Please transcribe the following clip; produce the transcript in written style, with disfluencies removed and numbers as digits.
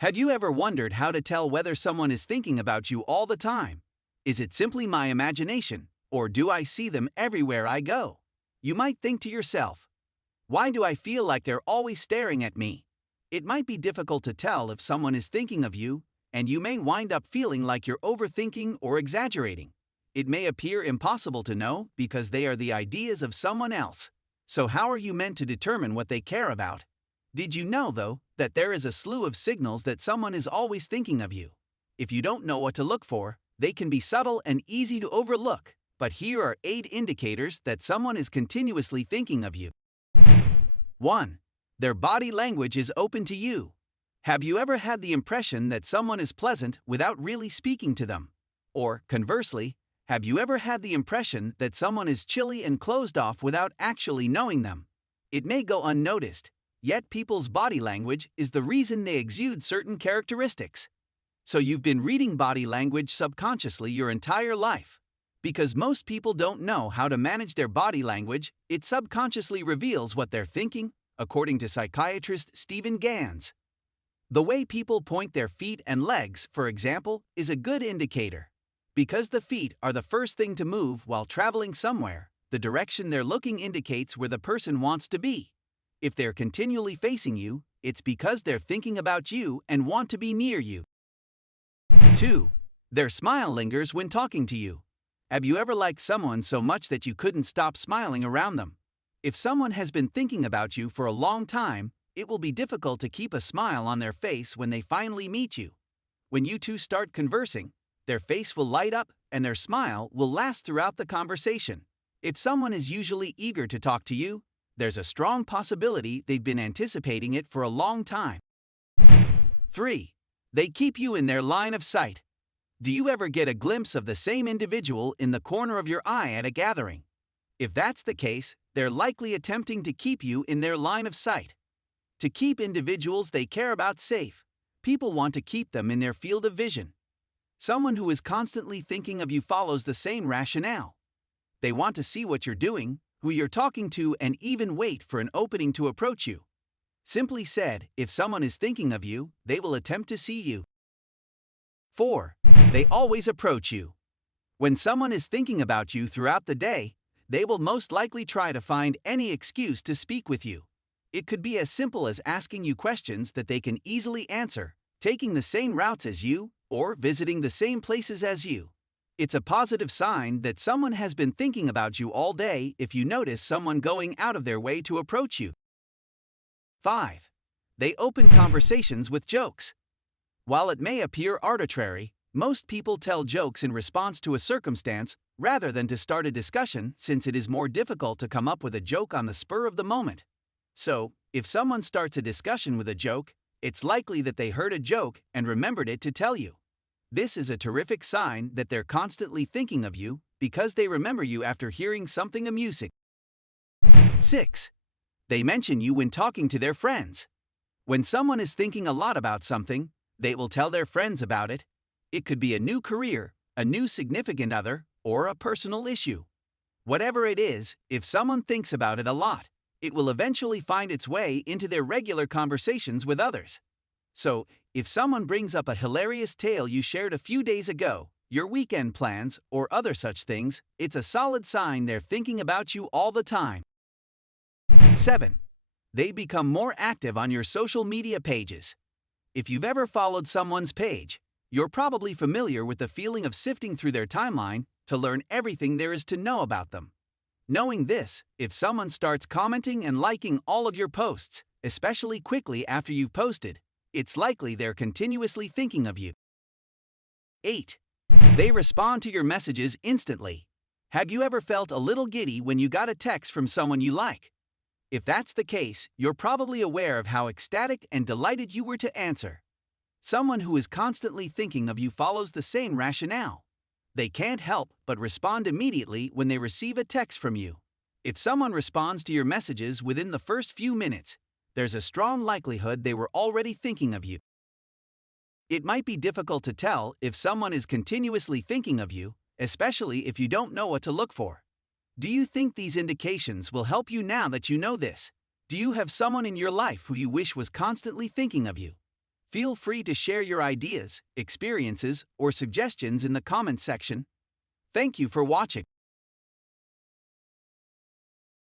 Have you ever wondered how to tell whether someone is thinking about you all the time? Is it simply my imagination, or do I see them everywhere I go? You might think to yourself, why do I feel like they're always staring at me? It might be difficult to tell if someone is thinking of you, and you may wind up feeling like you're overthinking or exaggerating. It may appear impossible to know because they are the ideas of someone else. So how are you meant to determine what they care about? Did you know, though, that there is a slew of signals that someone is always thinking of you? If you don't know what to look for, they can be subtle and easy to overlook, but here are 8 indicators that someone is continuously thinking of you. 1. Their body language is open to you. Have you ever had the impression that someone is pleasant without really speaking to them? Or, conversely, have you ever had the impression that someone is chilly and closed off without actually knowing them? It may go unnoticed, yet people's body language is the reason they exude certain characteristics. So you've been reading body language subconsciously your entire life. Because most people don't know how to manage their body language, it subconsciously reveals what they're thinking, according to psychiatrist Stephen Gans. The way people point their feet and legs, for example, is a good indicator. Because the feet are the first thing to move while traveling somewhere, the direction they're looking indicates where the person wants to be. If they're continually facing you, it's because they're thinking about you and want to be near you. 2. Their smile lingers when talking to you. Have you ever liked someone so much that you couldn't stop smiling around them? If someone has been thinking about you for a long time, it will be difficult to keep a smile on their face when they finally meet you. When you two start conversing, their face will light up and their smile will last throughout the conversation. If someone is usually eager to talk to you, there's a strong possibility they've been anticipating it for a long time. 3. They keep you in their line of sight. Do you ever get a glimpse of the same individual in the corner of your eye at a gathering? If that's the case, they're likely attempting to keep you in their line of sight. To keep individuals they care about safe, people want to keep them in their field of vision. Someone who is constantly thinking of you follows the same rationale. They want to see what you're doing, who you're talking to, and even wait for an opening to approach you. Simply said, if someone is thinking of you, they will attempt to see you. 4. They always approach you. When someone is thinking about you throughout the day, they will most likely try to find any excuse to speak with you. It could be as simple as asking you questions that they can easily answer, taking the same routes as you, or visiting the same places as you. It's a positive sign that someone has been thinking about you all day if you notice someone going out of their way to approach you. 5. They open conversations with jokes. While it may appear arbitrary, most people tell jokes in response to a circumstance rather than to start a discussion, since it is more difficult to come up with a joke on the spur of the moment. So, if someone starts a discussion with a joke, it's likely that they heard a joke and remembered it to tell you. This is a terrific sign that they're constantly thinking of you because they remember you after hearing something amusing. 6. They mention you when talking to their friends. When someone is thinking a lot about something, they will tell their friends about it. It could be a new career, a new significant other, or a personal issue. Whatever it is, if someone thinks about it a lot, it will eventually find its way into their regular conversations with others. So, if someone brings up a hilarious tale you shared a few days ago, your weekend plans, or other such things, it's a solid sign they're thinking about you all the time. 7. They become more active on your social media pages. If you've ever followed someone's page, you're probably familiar with the feeling of sifting through their timeline to learn everything there is to know about them. Knowing this, if someone starts commenting and liking all of your posts, especially quickly after you've posted, it's likely they're continuously thinking of you. 8. They respond to your messages instantly. Have you ever felt a little giddy when you got a text from someone you like? If that's the case, you're probably aware of how ecstatic and delighted you were to answer. Someone who is constantly thinking of you follows the same rationale. They can't help but respond immediately when they receive a text from you. If someone responds to your messages within the first few minutes, there's a strong likelihood they were already thinking of you. It might be difficult to tell if someone is continuously thinking of you, especially if you don't know what to look for. Do you think these indications will help you now that you know this? Do you have someone in your life who you wish was constantly thinking of you? Feel free to share your ideas, experiences, or suggestions in the comments section. Thank you for watching.